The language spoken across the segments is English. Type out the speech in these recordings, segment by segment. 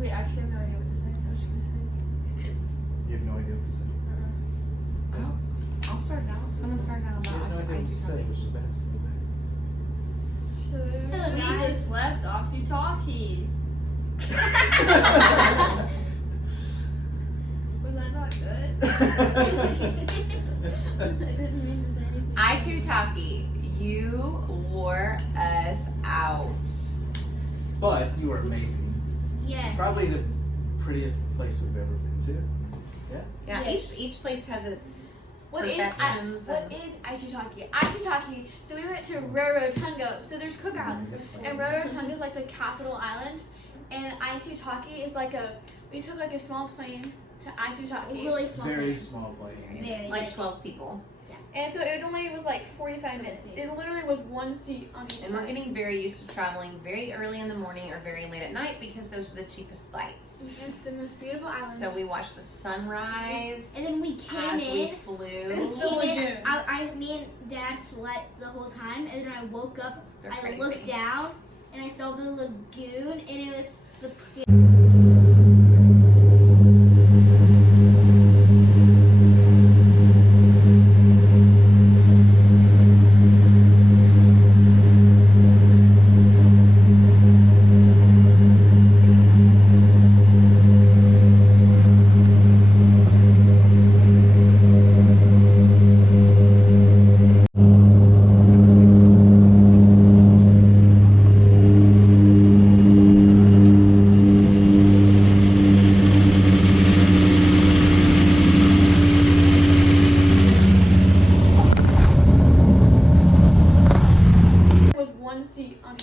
Wait, actually, I have no idea what to say. I was just gonna say. You have no idea what to say? I'll start now. Someone started out You about have no idea what to say, which is best. So, we just left Aitutaki. Was that not good? I didn't mean to say anything. Aitutaki, you wore us out. But you were amazing. Yes. Probably the prettiest place we've ever been to. Yeah, Yes. each place has its What is perfections. Aitutaki? Aitutaki. So we went to Rarotonga. So there's Cook Islands, and Rarotonga is like the capital island, and Aitutaki is like we took like a small plane to Aitutaki, Really small. Very small plane. Very like 12 people. and so it only was like 45 minutes. It literally was one seat on each And we're side. getting very used to traveling very early in the morning or very late at night because those are the cheapest flights. It's the most beautiful island. So we watched the sunrise And then we came as we in. flew. It's the Came in, lagoon. me and Dad slept the whole time, and then I woke up. They're I crazy. looked down, and I saw the lagoon, and it was the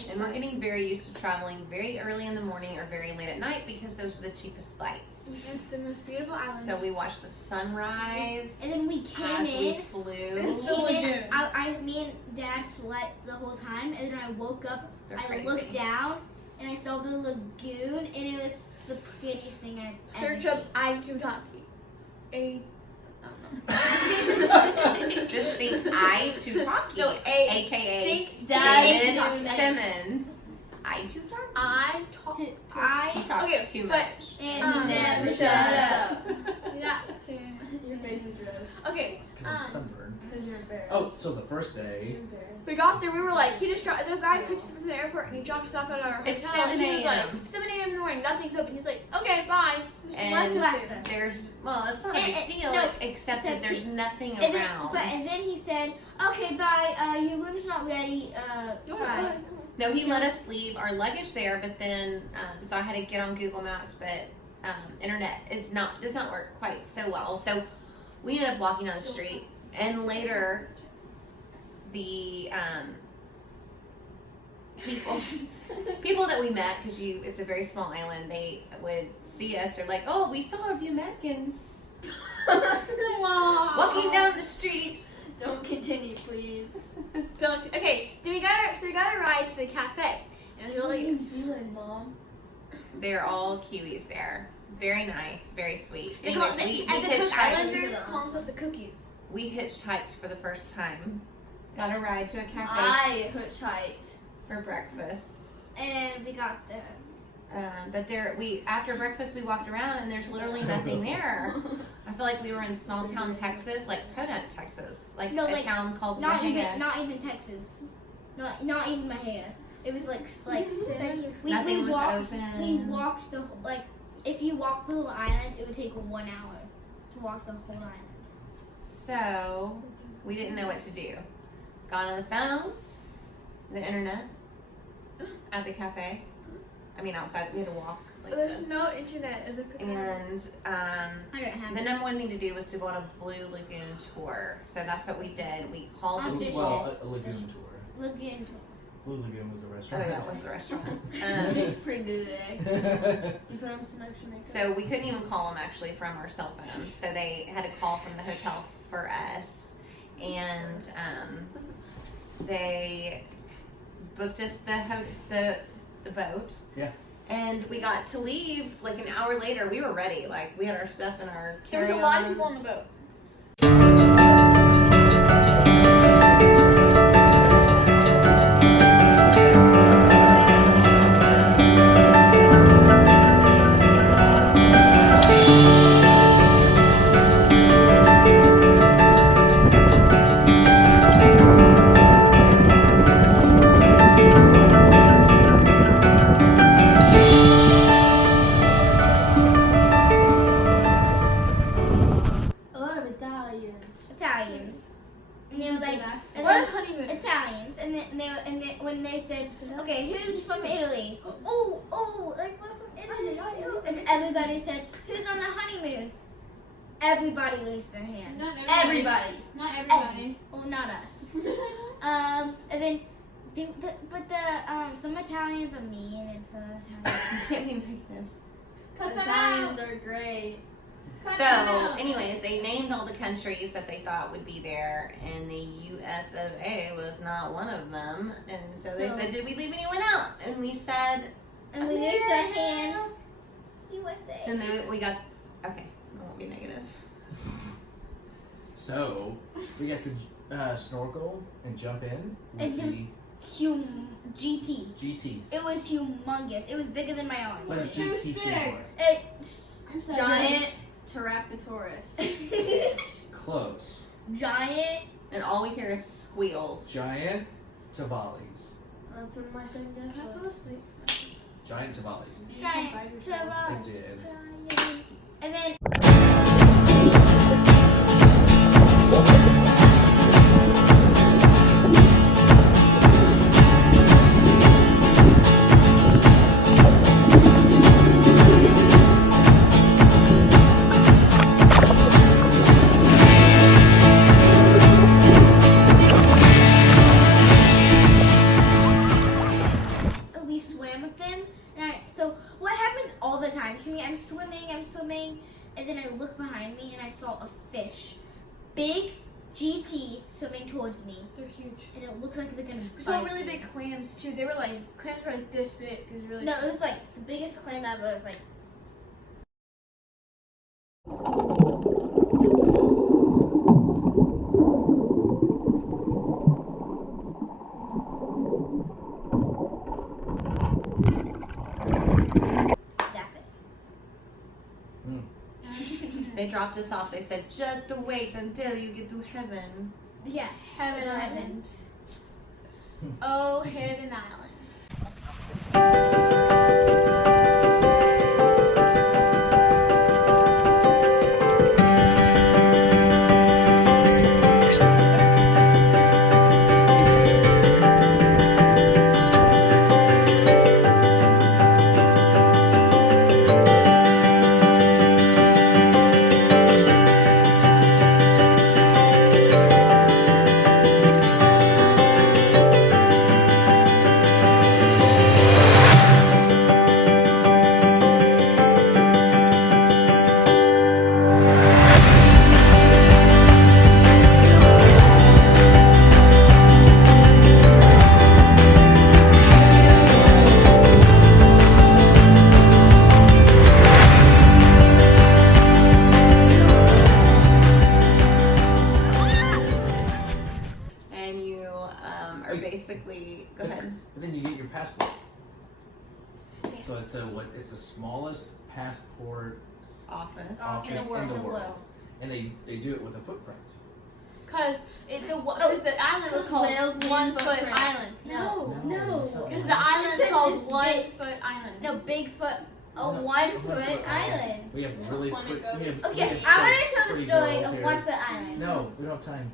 And we're getting very used to traveling very early in the morning or very late at night because those are the cheapest flights. It's the most beautiful island. So we watched the sunrise And then we came as we in. flew. It's the Came in. lagoon. Me and Dad slept the whole time, and then I woke up. They're I crazy. looked down, and I saw the lagoon, and it was the prettiest thing I've Search ever up Aitutaki. I don't know. Just think Aitutaki, No, aka think David Dad. Simmons. Aitutaki. I talk. To- He I talks Okay, too but- much. and Never shut up. Yeah, too Your much. face is red. Okay. Because I'm sunburned. Because you're embarrassed. Oh, so the first day. You're embarrassed. We got there. We were like, the guy picked us up from the airport and he dropped us off at our hotel. It's and he was 7 like, a.m. 7 a.m. in the morning, nothing's open. He's like, okay, bye. Just And left us there. there's, well, it's not a big And- deal, no, except that there's nothing and then, around. and then he said, "Okay, bye. Your room's not ready. Bye." No, he let us leave our luggage there, but then, so I had to get on Google Maps, but internet does not work quite so well. So we ended up walking down the street, and later the people that we met, because it's a very small island, they would see us. They're like, "Oh, we saw the Americans walking down the streets." Don't continue, please. Okay, so we got a ride to the cafe. And we were like, New Zealand, Mom. They're all Kiwis there. Very nice, very sweet. they call, Anyways, we and the Cook hitchhiked. Islanders calls up the cookies. We hitchhiked for the first time. Got a ride to a cafe I hitchhiked. for breakfast. And we got there. But after breakfast we walked around and there's literally nothing there. I feel like we were in small town Texas, like Podunk, Texas, like No, a like, town called Not Mahia. even Texas. Not even Mahia. It was like Nothing was walked. open. We walked the whole, like if you walked the whole island, it would take 1 hour to walk the whole island. So we didn't know what to do. Got on the phone, the internet, at the cafe. I mean outside. We had to walk. Like There's this. no internet in the Cook Islands. And I don't have the it. number one thing to do was to go on a Blue Lagoon tour. So that's what we did. We called the people. Well, a lagoon tour. Look into Blue Lagoon was the Oh, restaurant. that was the restaurant. She's pretty today. You put on some extra makeup. So we couldn't even call them actually from our cell phones. So they had to call from the hotel for us. And they booked us the boat. Yeah. And we got to leave like an hour later. We were ready. Like we had our stuff in our There was carry-ons. a lot of people on the boat. everybody said, "Who's on the honeymoon?" Everybody raised their hand. Not Everybody. Not everybody. Well, not us. And then, some Italians are mean and some Italians. Can't be invasive. Cut them Italians out. are great. Cut So, them out. anyways, they named all the countries that they thought would be there, and the US of A was not one of them. And so they said, "Did we leave anyone out?" And we said, And we raised our hands. USA. and then we got, okay, I won't be negative. So we got to snorkel and jump in And with there the GT. GTs. It was humongous. It was bigger than my arm. What does GT stand for? It Giant Terraptosaurus. Close. giant. And all we hear is squeals. Giant Tavalis. That's what my second guess Can I fall was. asleep? Giant Tavalis. Giant. I did. Giant. And then. We swam with them, and so what happens all the time to me? I'm swimming, and then I look behind me and I saw a fish, big GT swimming towards me, They're huge. and it looked like they're gonna. We saw bite really me. big clams too. They were like clams were like this big. It was really No, it was like the biggest clam ever. It was like. That big. They dropped us off. They said, "Just wait until you get to heaven." Yeah, Heaven it's Island. Oh, Heaven Island. And you are basically, go ahead. And then you get your passport. So it's it's the smallest passport Office. office in the world. And they do it with a footprint. Cause the island was called Whales need 1 Foot footprints. Island. No, it's not. Because the island's It's called 1 big. Foot Island. No, Bigfoot. A No, 1 1 foot foot island. We have really plenty pretty. of We have, those. we Okay, have I some want to tell the pretty story girls of here. 1 Foot Island. No, we don't have time.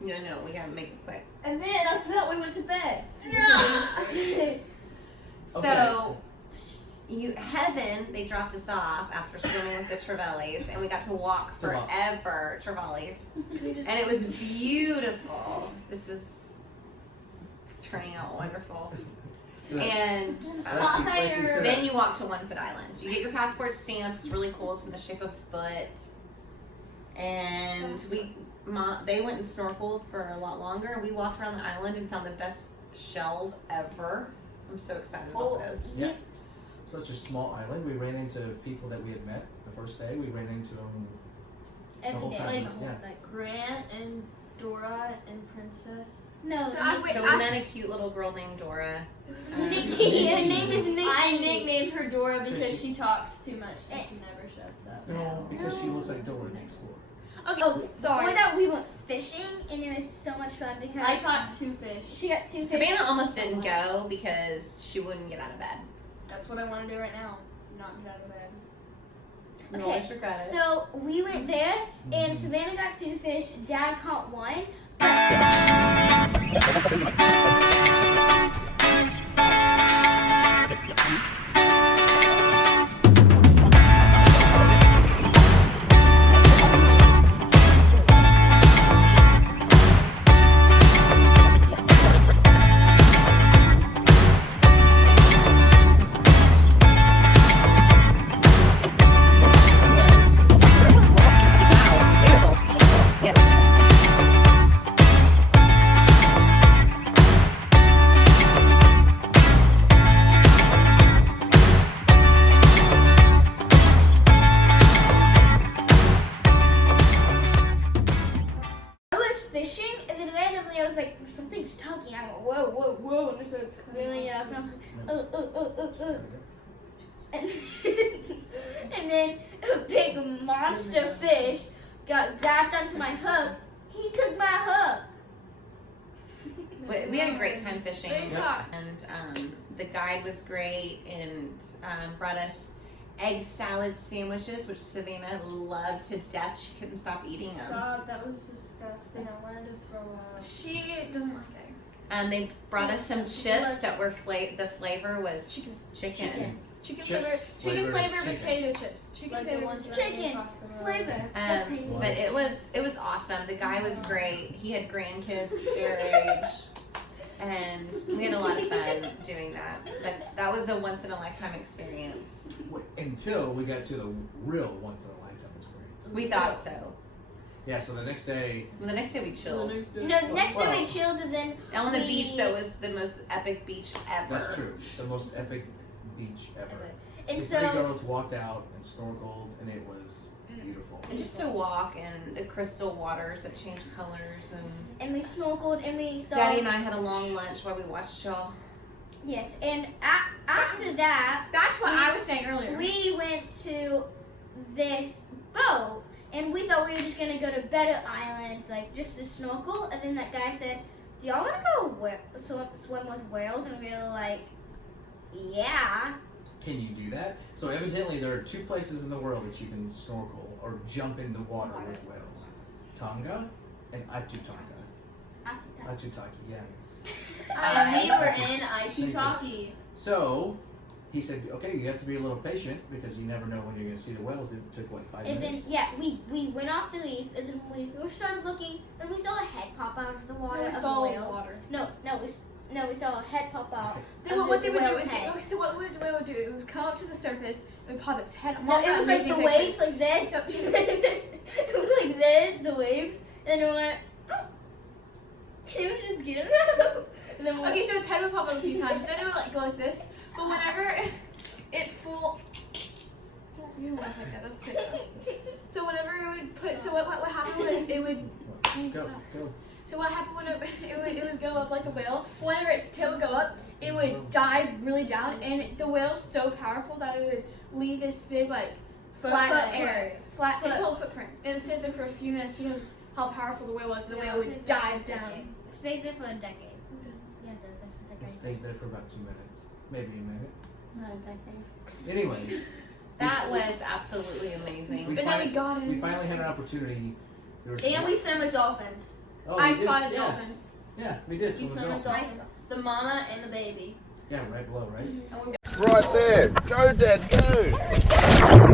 No, we gotta make it quick. And then I forgot we went to bed. So, heaven, they dropped us off after swimming with the Trevellis, and we got to walk forever, Trevellis. And it was beautiful. This is turning out wonderful. So that's- And that's actually said then you walk to 1 Foot Island. You get your passport stamped. It's really cool. It's in the shape of a foot. And they went and snorkeled for a lot longer. We walked around the island and found the best shells ever. I'm so excited about those. Yeah. Such a small island. We ran into people that we had met the first day. We ran into them the Every whole day. time. Like, Yeah. like Grant and Dora and Princess. No, So we met a cute little girl named Dora. Nikki. Her name is Nikki. I nicknamed her Dora because Because she talks too much and she never shuts up. No, because she looks like Dora next door. Okay. Oh, sorry. before that we went fishing and it was so much fun because I caught 2 fish. she got 2 fish. Savannah almost didn't go because she wouldn't get out of bed. That's what I want to do right now. Not get out of bed. You Okay, always regret it. So we went there and Savannah got 2 fish. Dad caught 1. and we started reeling it up, and I was like, and, and then a big monster fish got grabbed onto my hook. He took my hook. We had a great time fishing, Very hot. and the guide was great and brought us egg salad sandwiches, which Savannah loved to death. She couldn't stop eating them. Stop, that was disgusting. I wanted to throw up. She doesn't like eggs. They brought us some chips that were the flavor was Chicken. chicken. Chicken Chips, flavor. Chicken flavor is flavor chicken. potato chips. Chicken Like the flavor. ones running Chicken across the road. flavor. But it was awesome. The guy was great. He had grandkids their age, and we had a lot of fun doing that. That was a once in a lifetime experience. Until we got to the real once in a lifetime experience. We thought so. Yeah, so the next day, The next day we chilled. No, next time Well- we chilled, and then On the we- beach, that was the most epic beach ever. that's true, the most epic beach ever. and The so three girls walked out and snorkeled, and it was beautiful. And just to walk and the crystal waters that change colors, and we snorkeled, and we saw. Daddy and I had a long lunch while we watched y'all. Yes, and after that, That's what I was saying earlier. we went to this boat, and we thought we were just gonna go to better islands, like just to snorkel. And then that guy said, "Do y'all want to go swim with whales?" And we were like, "Yeah." Can you do that? So evidently there are two places in the world that you can snorkel or jump in the water with whales. Tonga and Aitutaki. Aitutaki, yeah. We were in Aitutaki. So he said, okay, you have to be a little patient because you never know when you're going to see the whales. It took, what, 5 And then minutes? we went off the reef, and then we started looking, and we saw a head pop out of the water We of saw the whale. water. We saw a head pop out. What they would do whale's is, head. okay, so what the whale would do, it would come up to the surface, it would pop its head. No, it was like the waves like this. So- It was like this, the waves, and it went. Can you just get it out? And then Okay, so its head would pop up a few times, then it would like go like this, but whenever it full. You don't laugh like that, that's crazy. So whenever it would put, so what happened was it would. Go. So what happened when it would go up like a whale? Whenever its tail would go up, it would dive really down, and the whale's so powerful that it would leave this big like flat area, its whole footprint. And it stayed there for a few minutes because how powerful the whale was. And the whale would dive down. It stays there for a decade. Yeah, it does. That's It what stays there for about 2 minutes, maybe a minute. Not a decade. Anyways, That was absolutely amazing. But then we got it. we finally had an opportunity. There was And we swam with dolphins. oh, I we did, spotted yes. dolphins. Yeah, we did. We So swam with dolphins. The mama and the baby. Yeah, right below, right? And we Right there. Go, Dad, go.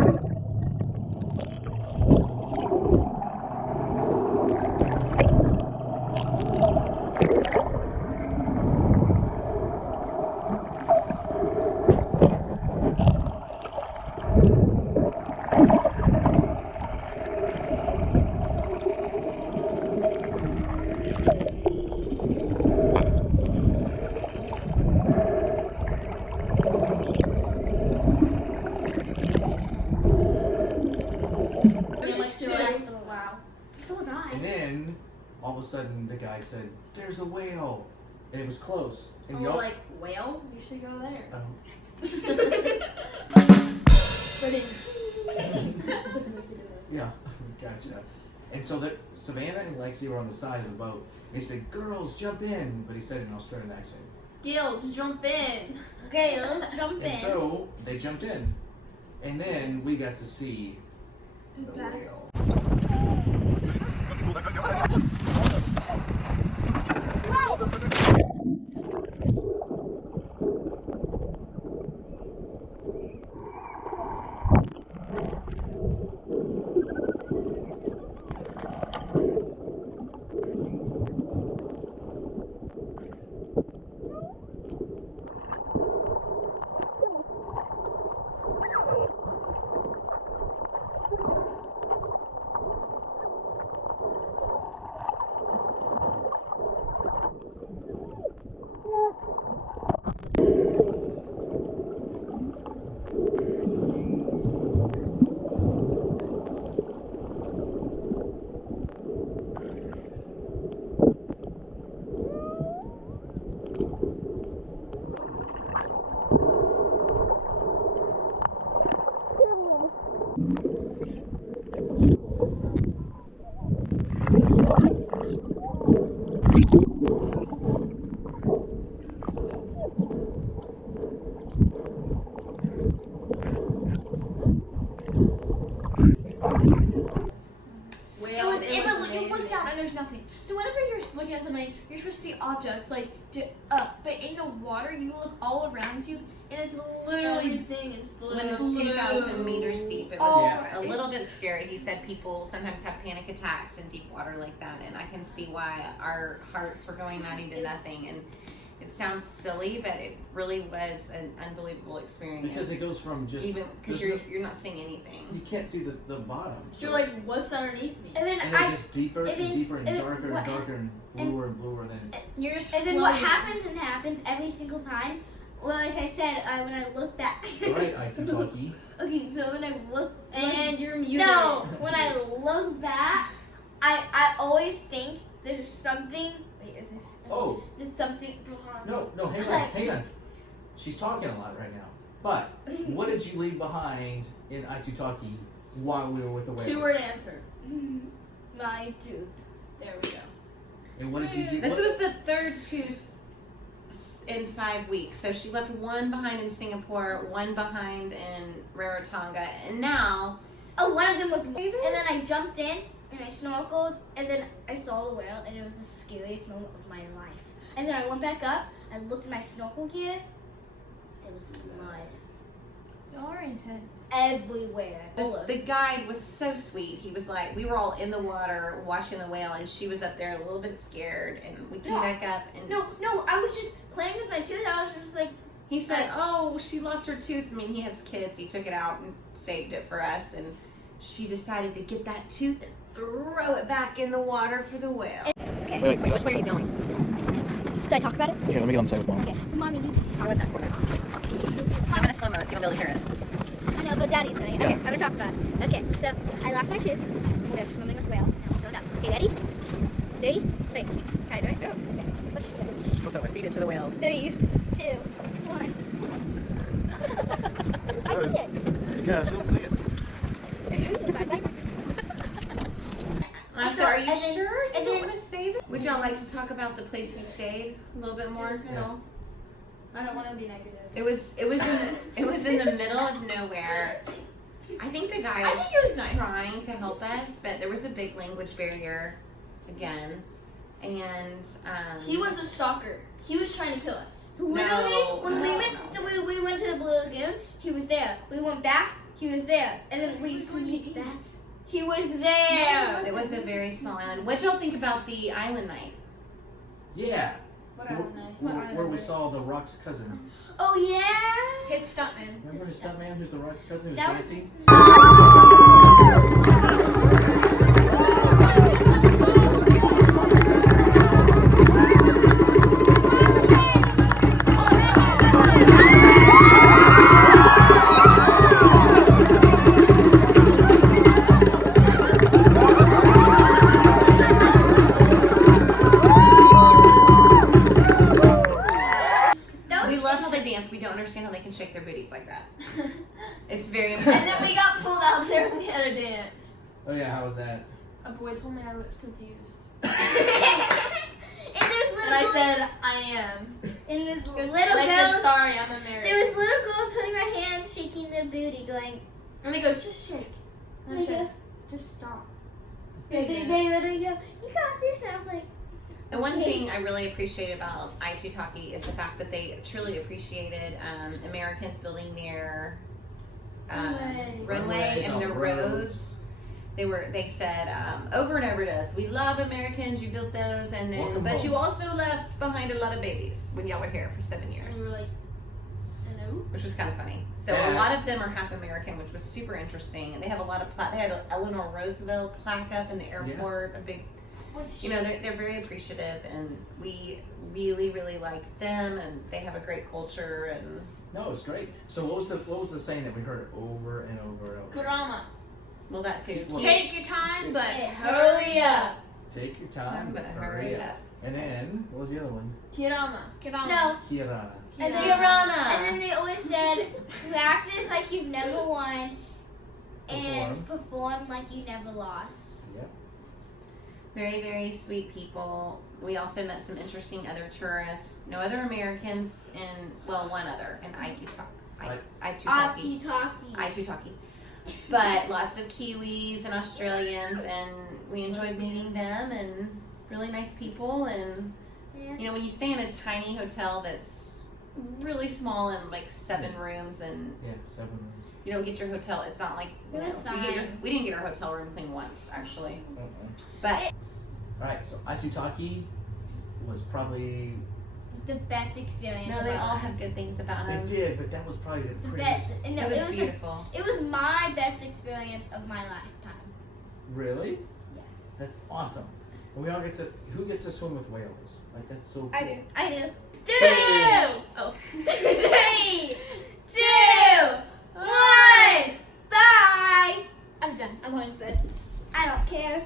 It was just chill. Wow. So was I. And then all of a sudden the guy said, "There's a whale," and it was close. And And we're y'all, like, whale? You should go there. yeah, gotcha. And so that Savannah and Lexi were on the side of the boat, and he said, "Girls, jump in," but he said it in an Australian accent. Gills, jump in. Okay, let's jump in. And so they jumped in, and then we got to see The the best. whale. and there's nothing. So whenever you're looking at something, you're supposed to see objects like up, but in the water, you look all around you, and it's literally Everything is blue. When it's 2,000 meters deep, it was a little bit scary. He said people sometimes have panic attacks in deep water like that, and I can see why our hearts were going 90 to nothing. And it sounds silly, but it really was an unbelievable experience. Because it goes from just even because you're not seeing anything. you can't see the bottom. So you're like, what's underneath me? And then and then it gets deeper and deeper and darker and darker and bluer and bluer. Then you're just and then what floating. happens every single time. Well, like I said, when I look back. right, Aitutaki. Okay, so when I look. And you're muted. No, when I look back, I always think there's something. Wait, is this? Oh. There's something behind. No, hang on. She's talking a lot right now. But what did you leave behind in Aitutaki while we were with the whales? 2-word answer. My tooth. There we go. And what did you do? This was the third tooth in 5 weeks. So she left one behind in Singapore, one behind in Rarotonga, and now. Oh, one of them was. And then I jumped in and I snorkeled, and then I saw the whale, and it was the scariest moment of my life. And then I went back up, I looked at my snorkel gear. It was blood Y'all are intense. everywhere. The guide was so sweet. He was like, we were all in the water watching the whale, and she was up there a little bit scared, and we came back up, and No, I was just playing with my tooth. I was just like, he said, oh, she lost her tooth. I mean, he has kids. He took it out and saved it for us, and she decided to get that tooth and throw it back in the water for the whale. okay. Wait, Which way are you going? Should I talk about it? Here, let me get on the side with mom. Okay. Mommy. I'll go in that corner. I'm gonna slow mo so you won't be able to hear it. I know, but Daddy's doing it. Okay, I'm gonna talk about it. Okay, so I lost my tooth. We're swimming with whales. Now throw it up. Okay, ready? 3. Wait, tried, right? Yeah. Okay. Push it. Just put that way. Feed it to the whales. 3, 2, 1. I did it. Yeah, she'll see it. Bye-bye. So are you and then- sure you and don't then- want to save it? Would y'all like to talk about the place we stayed a little bit more at all? I don't want to be negative. It was in the middle of nowhere. I think the guy I was, think it was nice. trying to help us, but there was a big language barrier again, and He was a stalker. He was trying to kill us. Literally, No, when we no, went, no. so we went to the Blue Lagoon. He was there. We went back. He was there, and then we sneaked back. He was there. It was a very small island. What y'all think about the island night? Yeah. What island night? Where we saw the Rock's cousin. Oh yeah. His stuntman. Remember his stuntman who's the Rock's cousin who's That was- dancing? That was We love how they dance. We don't understand how they can shake their booties like that. It's very And impressive. then we got pulled out there and we had a dance. Oh yeah, how was that? A boy told me I was confused. and there's little And I girls, said, I am. and there's And little I said, girls. sorry, I'm American. There was little girls holding my hand, shaking their booty, going, And they go, just shake. And I They said, just stop. they literally go, you got this. And I was like, The one okay. thing I really appreciate about Aitutaki is the fact that they truly appreciated Americans building their runway Runways and on their roads. They said over and over to us, we love Americans, you built those, and then Welcome but home. you also left behind a lot of babies when y'all were here for 7 years. And we were like, hello? Which was kind of funny. So Yeah. a lot of them are half American, which was super interesting. And they have a lot of they had an Eleanor Roosevelt plaque up in the airport, a big. You know, they're very appreciative, and we really, really liked them, and they have a great culture. And No, it was great. So what was the saying that we heard over and over and over? Kurama. well, that too. Well, Take your time, but Hey, hurry up. Take your time, I'm gonna hurry up. And then what was the other one? Kirama. Get on. no. Kirana. And then, Kirana. and then they always said, practice like you've never won, and perform like you never lost. Yep. Very, very sweet people. We also met some interesting other tourists. No other Americans, and well, one other in Aitutaki. Aitutaki. but lots of Kiwis and Australians, and we enjoyed meeting them, and really nice people. And Yeah. you know, when you stay in a tiny hotel that's really small and like 7 rooms, and Yeah, 7 rooms. you don't get your hotel, it's not like you It was know, fine. we didn't get our hotel room cleaned once actually, Uh-uh. but All right, so Aitutaki was probably The best experience. no, of they my all life. have good things about they them. did, but that was probably the The prettiest. best. No, It was the- beautiful. it was my best experience of my lifetime. Really? Yeah. That's awesome. And we all get to. Who gets to swim with whales? Like that's so. Cool. I do. I do. Say- Oh. 3, 2, 1. Bye. I'm done. I'm going to bed. I don't care.